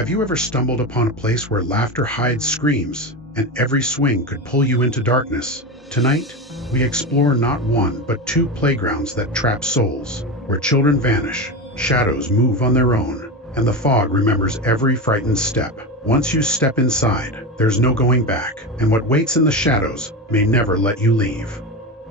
Have you ever stumbled upon a place where laughter hides screams, and every swing could pull you into darkness? Tonight, we explore not one but two playgrounds that trap souls, where children vanish, shadows move on their own, and the fog remembers every frightened step. Once you step inside, there's no going back, and what waits in the shadows may never let you leave.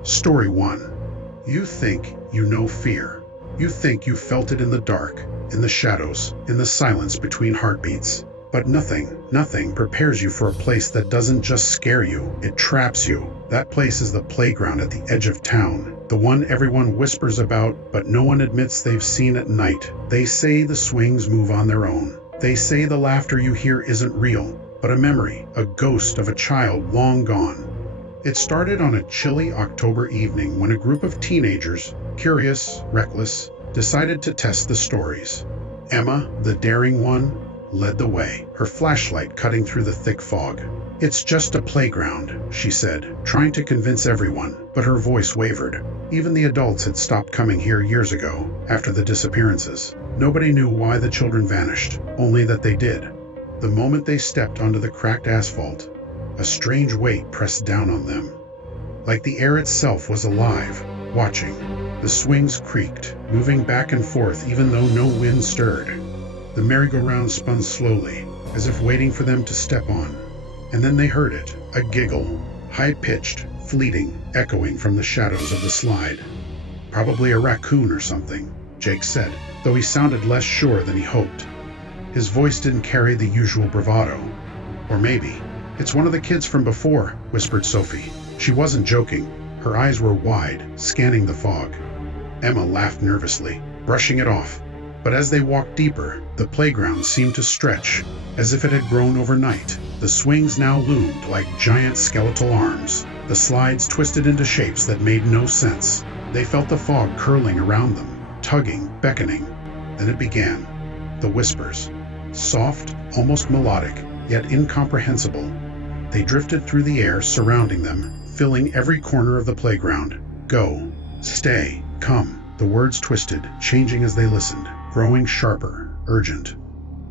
Story 1. You think you know fear. You think you felt it in the dark, in the shadows, in the silence between heartbeats. But nothing prepares you for a place that doesn't just scare you, it traps you. That place is the playground at the edge of town, the one everyone whispers about, but no one admits they've seen at night. They say the swings move on their own. They say the laughter you hear isn't real, but a memory, a ghost of a child long gone. It started on a chilly October evening when a group of teenagers, curious, reckless, decided to test the stories. Emma, the daring one, led the way, her flashlight cutting through the thick fog. "It's just a playground," she said, trying to convince everyone, but her voice wavered. Even the adults had stopped coming here years ago, after the disappearances. Nobody knew why the children vanished, only that they did. The moment they stepped onto the cracked asphalt, a strange weight pressed down on them. Like the air itself was alive, watching. The swings creaked, moving back and forth even though no wind stirred. The merry-go-round spun slowly, as if waiting for them to step on. And then they heard it, a giggle, high-pitched, fleeting, echoing from the shadows of the slide. "Probably a raccoon or something," Jake said, though he sounded less sure than he hoped. His voice didn't carry the usual bravado. "Or maybe it's one of the kids from before," whispered Sophie. She wasn't joking. Her eyes were wide, scanning the fog. Emma laughed nervously, brushing it off. But as they walked deeper, the playground seemed to stretch, as if it had grown overnight. The swings now loomed like giant skeletal arms. The slides twisted into shapes that made no sense. They felt the fog curling around them, tugging, beckoning. Then it began. The whispers. Soft, almost melodic, yet incomprehensible. They drifted through the air surrounding them, filling every corner of the playground. "Go. Stay. Come." The words twisted, changing as they listened, growing sharper, urgent.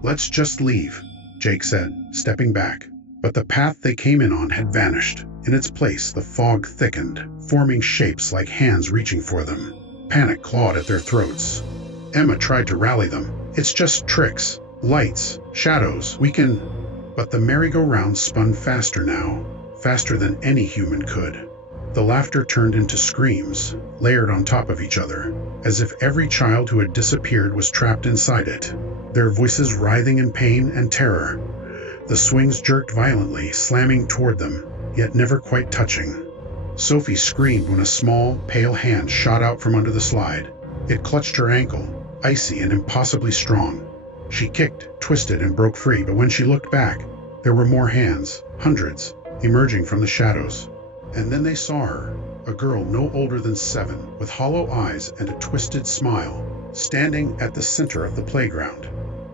"Let's just leave," Jake said, stepping back. But the path they came in on had vanished. In its place, the fog thickened, forming shapes like hands reaching for them. Panic clawed at their throats. Emma tried to rally them. "It's just tricks, lights, shadows, we can..." But the merry-go-round spun faster now, faster than any human could. The laughter turned into screams, layered on top of each other, as if every child who had disappeared was trapped inside it, their voices writhing in pain and terror. The swings jerked violently, slamming toward them, yet never quite touching. Sophie screamed when a small, pale hand shot out from under the slide. It clutched her ankle, icy and impossibly strong. She kicked, twisted, and broke free, but when she looked back, there were more hands, hundreds, emerging from the shadows. And then they saw her, a girl no older than 7, with hollow eyes and a twisted smile, standing at the center of the playground.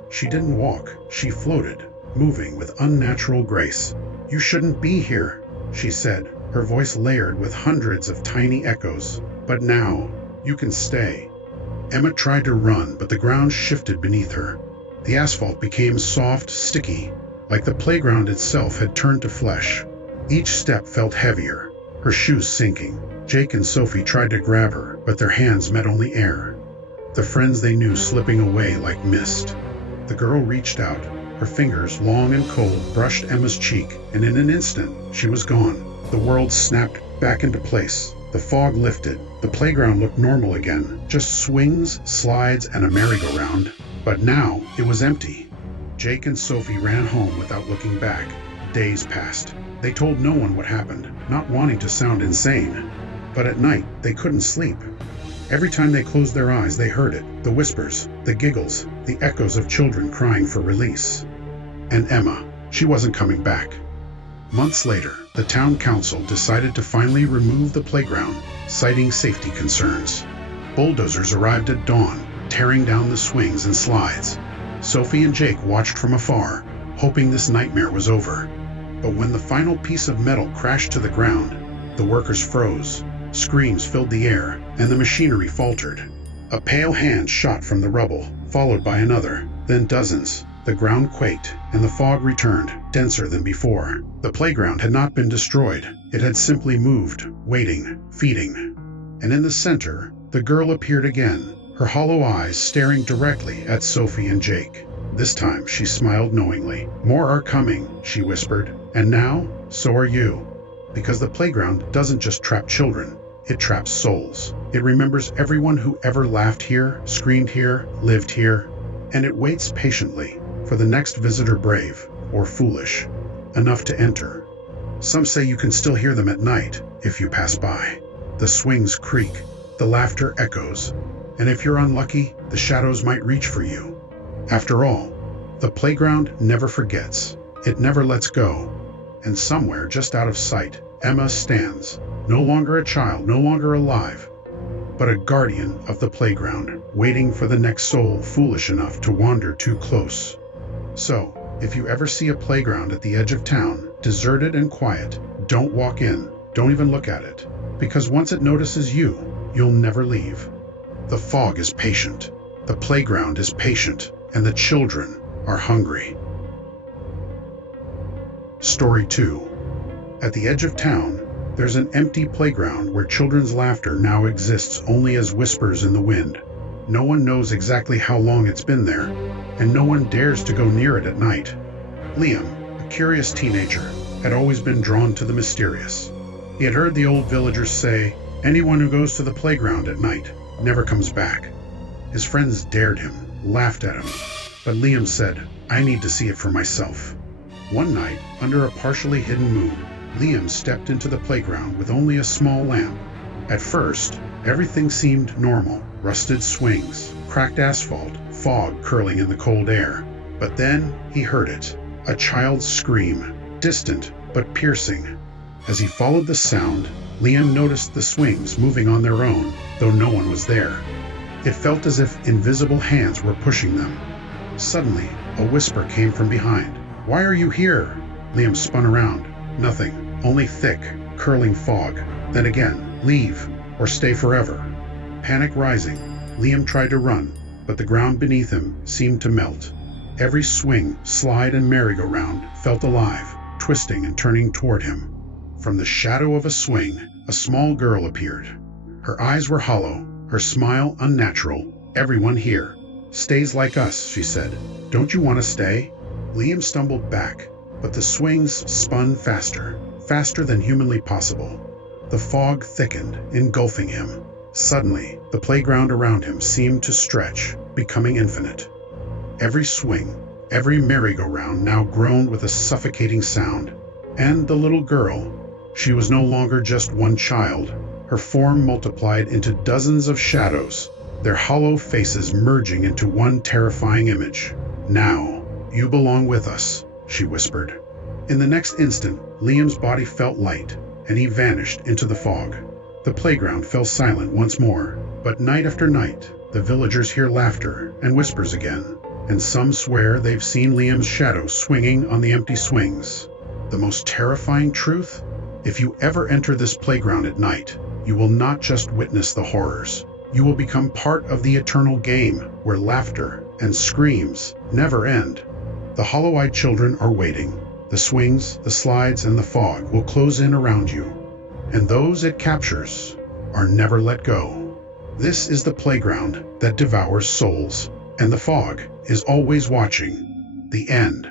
She didn't walk, she floated, moving with unnatural grace. "You shouldn't be here," she said, her voice layered with hundreds of tiny echoes. "But now, you can stay." Emma tried to run, but the ground shifted beneath her. The asphalt became soft, sticky, like the playground itself had turned to flesh. Each step felt heavier, her shoes sinking. Jake and Sophie tried to grab her, but their hands met only air. The friends they knew slipping away like mist. The girl reached out. Her fingers, long and cold, brushed Emma's cheek, and in an instant, she was gone. The world snapped back into place. The fog lifted. The playground looked normal again, just swings, slides, and a merry-go-round. But now, it was empty. Jake and Sophie ran home without looking back. Days passed. They told no one what happened, not wanting to sound insane. But at night, they couldn't sleep. Every time they closed their eyes, they heard it, the whispers, the giggles, the echoes of children crying for release. And Emma, she wasn't coming back. Months later, the town council decided to finally remove the playground, citing safety concerns. Bulldozers arrived at dawn, tearing down the swings and slides. Sophie and Jake watched from afar, hoping this nightmare was over. But when the final piece of metal crashed to the ground, the workers froze. Screams filled the air, and the machinery faltered. A pale hand shot from the rubble, followed by another, then dozens. The ground quaked, and the fog returned, denser than before. The playground had not been destroyed. It had simply moved, waiting, feeding. And in the center, the girl appeared again, her hollow eyes staring directly at Sophie and Jake. This time she smiled knowingly. "More are coming," she whispered. "And now, so are you." Because the playground doesn't just trap children, it traps souls. It remembers everyone who ever laughed here, screamed here, lived here, and it waits patiently for the next visitor, brave or foolish enough to enter. Some say you can still hear them at night if you pass by. The swings creak, the laughter echoes, and if you're unlucky, the shadows might reach for you. After all, the playground never forgets. It never lets go. And somewhere just out of sight, Emma stands, no longer a child, no longer alive, but a guardian of the playground, waiting for the next soul foolish enough to wander too close. So, if you ever see a playground at the edge of town, deserted and quiet, don't walk in, don't even look at it, because once it notices you, you'll never leave. The fog is patient, the playground is patient, and the children are hungry. Story 2. At the edge of town, there's an empty playground where children's laughter now exists only as whispers in the wind. No one knows exactly how long it's been there, and no one dares to go near it at night. Liam, a curious teenager, had always been drawn to the mysterious. He had heard the old villagers say, "Anyone who goes to the playground at night never comes back." His friends dared him, laughed at him, but Liam said, "I need to see it for myself." One night, under a partially hidden moon, Liam stepped into the playground with only a small lamp. At first, everything seemed normal: rusted swings, cracked asphalt, fog curling in the cold air. But then he heard it, a child's scream, distant but piercing. As he followed the sound, Liam noticed the swings moving on their own, though no one was there. It felt as if invisible hands were pushing them. Suddenly, a whisper came from behind. "Why are you here?" Liam spun around. Nothing, only thick, curling fog. Then again, "Leave, or stay forever." Panic rising, Liam tried to run, but the ground beneath him seemed to melt. Every swing, slide, and merry-go-round felt alive, twisting and turning toward him. From the shadow of a swing, a small girl appeared. Her eyes were hollow, her smile unnatural. "Everyone here stays like us," she said. "Don't you want to stay?" Liam stumbled back, but the swings spun faster, faster than humanly possible. The fog thickened, engulfing him. Suddenly, the playground around him seemed to stretch, becoming infinite. Every swing, every merry-go-round now groaned with a suffocating sound. And the little girl, she was no longer just one child. Her form multiplied into dozens of shadows, their hollow faces merging into one terrifying image. "Now, you belong with us," she whispered. In the next instant, Liam's body felt light, and he vanished into the fog. The playground fell silent once more, but night after night, the villagers hear laughter and whispers again, and some swear they've seen Liam's shadow swinging on the empty swings. The most terrifying truth? If you ever enter this playground at night, you will not just witness the horrors. You will become part of the eternal game where laughter and screams never end. The hollow-eyed children are waiting. The swings, the slides, and the fog will close in around you, and those it captures are never let go. This is the playground that devours souls, and the fog is always watching. The end.